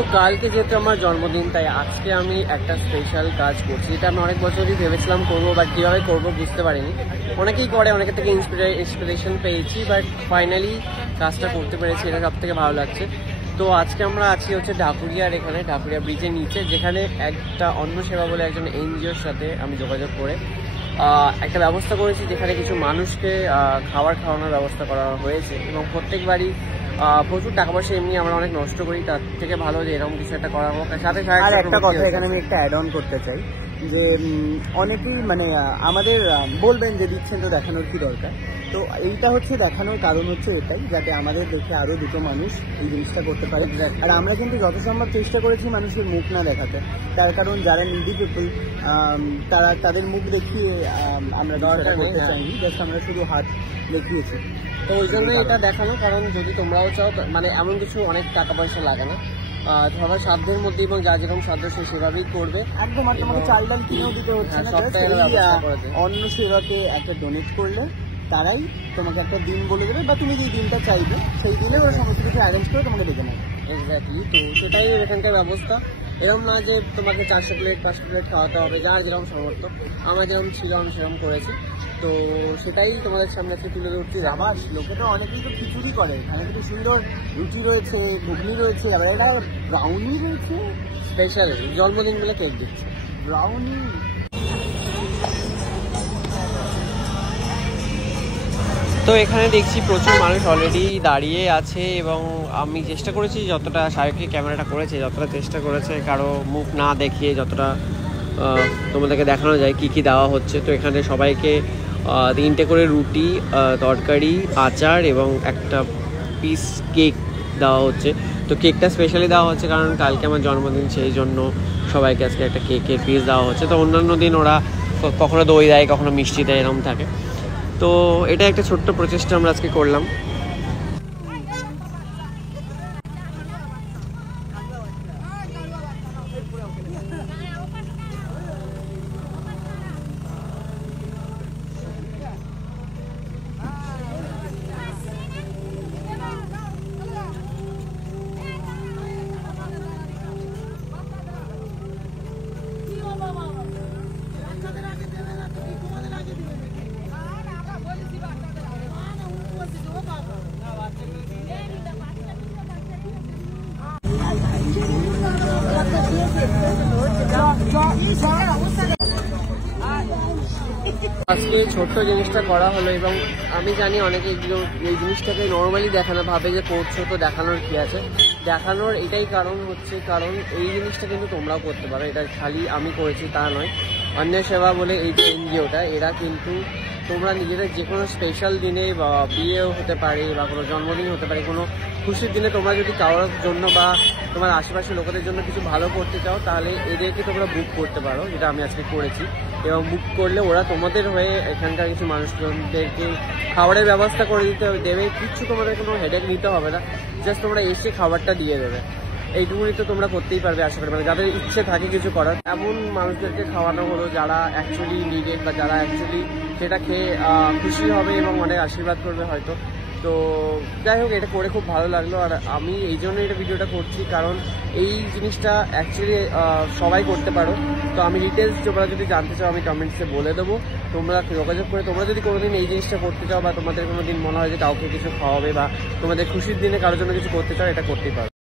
তো কালকে যেহেতু আমার জন্মদিন, তাই আজকে আমি একটা স্পেশাল কাজ করছি, যেটা আমি অনেক বছরই ভেবেছিলাম করবো, বাট কীভাবে করবো বুঝতে পারিনি। অনেকেই করে, অনেকের থেকে ইন্সপিরেশন পেয়েছি, বাট ফাইনালি কাজটা করতে পেরেছি, এটা সব থেকে ভালো লাগছে। তো আজকে আমরা আছি হচ্ছে ঢাকুরিয়ার এখানে, ঢাকুরিয়া ব্রিজের নিচে, যেখানে একটা অন্ন সেবা বলে একজন এনজিওর সাথে আমি যোগাযোগ করে একটা ব্যবস্থা করেছি, যেখানে কিছু মানুষকে খাওয়ানোর ব্যবস্থা করা হয়েছে। এবং প্রত্যেকবারই প্রচুর টাকা পয়সা এমনি আমরা অনেক নষ্ট করি, তার থেকে ভালো যে এরকম কিছু একটা করা হোক। সাথে আর একটা কথা এখানে আমি একটা অ্যাড অন করতে চাই, যে অনেকেই মানে আমাদের বলবেন যে দিচ্ছেন তো দেখানোর কি দরকার। তো এইটা হচ্ছে দেখানোর কারণ হচ্ছে এটাই, যাতে আমাদের দেখে আরও দুটো মানুষ এই জিনিসটা করতে পারে। আর আমরা কিন্তু যত সম্ভব চেষ্টা করেছি মানুষের মুখ না দেখাতে, তার কারণ যারা নিডি পিপল তাদের মুখ দেখিয়ে আমরা করতে চাইনি, জাস্ট আমরা শুধু হাত দেখিয়েছি। তো ওই জন্য এটা দেখানো, কারণ যদি তোমরাও চাও, মানে এমন কিছু অনেক টাকা পয়সা লাগে না, সবার সাধ্যের মধ্যে, এবং যা যেরকম সাধ্য সে সেভাবেই করবে। একদম, আর তোমাকে চাল ডাল কিনেও দিতে হচ্ছে না, অন্য সেবাকে একটা ডোনেট করলে তারাই তোমাকে একটা দিন বলে দেবে, বা তুমি যে দিনটা চাইবে সেই দিনে ওরা সমস্ত কিছু অ্যারেঞ্জ করে তোমাকে ডেকে নেবে। এক্স্যাক্টলি, তো সেটাই এখানকার ব্যবস্থা। এরকম না যে তোমাকে 400 প্লেট 500 প্লেট খাওয়াতে হবে, যার যেরকম সামর্থ্য, আমার যেরকম ছিল আমি সেরকম করেছি। তো সেটাই তোমাদের সামনে আজকে তুলে ধরছি। আবার লোকে তো অনেকেই তো খিচুড়ি করে, এখানে কিন্তু সুন্দর রুটি রয়েছে, ঘুগনি রয়েছে, আবার একটা ব্রাউনি রয়েছে, স্পেশাল জন্মদিন বলে কেক দিচ্ছে ব্রাউনি। তো এখানে দেখছি প্রচুর মানুষ অলরেডি দাঁড়িয়ে আছে, এবং আমি চেষ্টা করেছি যতটা, সায়কী ক্যামেরাটা করেছে যতটা চেষ্টা করেছে কারো মুখ না দেখিয়ে যতটা তোমাদেরকে দেখানো যায় কী কী দেওয়া হচ্ছে। তো এখানে সবাইকে 3টে করে রুটি, তরকারি, আচার এবং একটা পিস কেক দেওয়া হচ্ছে। তো কেকটা স্পেশালি দেওয়া হচ্ছে কারণ কালকে আমার জন্মদিন, সেই জন্য সবাইকে আজকে একটা কেকের পিস দেওয়া হচ্ছে। তো অন্যান্য দিন ওরা কখনো দই দেয়, কখনো মিষ্টি দেয়, এরকম থাকে। তো এটা একটা ছোট্ট প্রচেষ্টা আমরা আজকে করলাম। আজকে ছোট্ট জিনিসটা করা হলো, এবং আমি জানি অনেকে এই জিনিসটাকে নর্মালি দেখানো ভাবে যে করছো, তো দেখানোর কি আছে। দেখানোর এটাই কারণ হচ্ছে, কারণ এই জিনিসটা কিন্তু তোমরাও করতে পারো। এটা খালি আমি করেছি তা নয়, অন্য সেবা বলে এই যে এনজিওটা, এরা কিন্তু তোমরা নিজেদের যে কোনো স্পেশাল দিনে, বা বিয়েও হতে পারে, বা কোনো জন্মদিন হতে পারে, কোনো খুশির দিনে তোমরা যদি কারোর জন্য বা তোমার আশেপাশের লোকেদের জন্য কিছু ভালো করতে চাও, তাহলে এদেরকে তোমরা বুক করতে পারো, যেটা আমি আজকে করেছি। এবং বুক করলে ওরা তোমাদের হয়ে এখানকার কিছু মানুষজনদেরকে খাবারের ব্যবস্থা করে দেবে। কিচ্ছু তোমাদের কোনো হেডেক নিতে হবে না, জাস্ট তোমরা এসে খাবারটা দিয়ে দেবে। এইটুকুনি তো তোমরা করতেই পারবে আশা করি, মানে যাদের ইচ্ছে থাকে কিছু করার। এমন মানুষদেরকে খাওয়ানো হলো যারা অ্যাকচুয়ালি নিডেড, বা যারা অ্যাকচুয়ালি সেটা খেয়ে খুশি হবে এবং অনেক আশীর্বাদ করবে হয়তো। তো যাই হোক, এটা করে খুব ভালো লাগলো। আর আমি এই জন্য এটা ভিডিওটা করছি, কারণ এই জিনিসটা অ্যাকচুয়ালি সবাই করতে পারো। তো আমি ডিটেলস তোমরা যদি জানতে চাও আমি কমেন্টসে বলে দেবো, তোমরা যোগাযোগ করে তোমরা যদি কোনোদিন এই জিনিসটা করতে চাও, বা তোমাদের কোনো দিন মনে হয় যে কাউকে কিছু খাওয়াবে, বা তোমাদের খুশির দিনে কারোর জন্য কিছু করতে চাও, এটা করতেই পারো।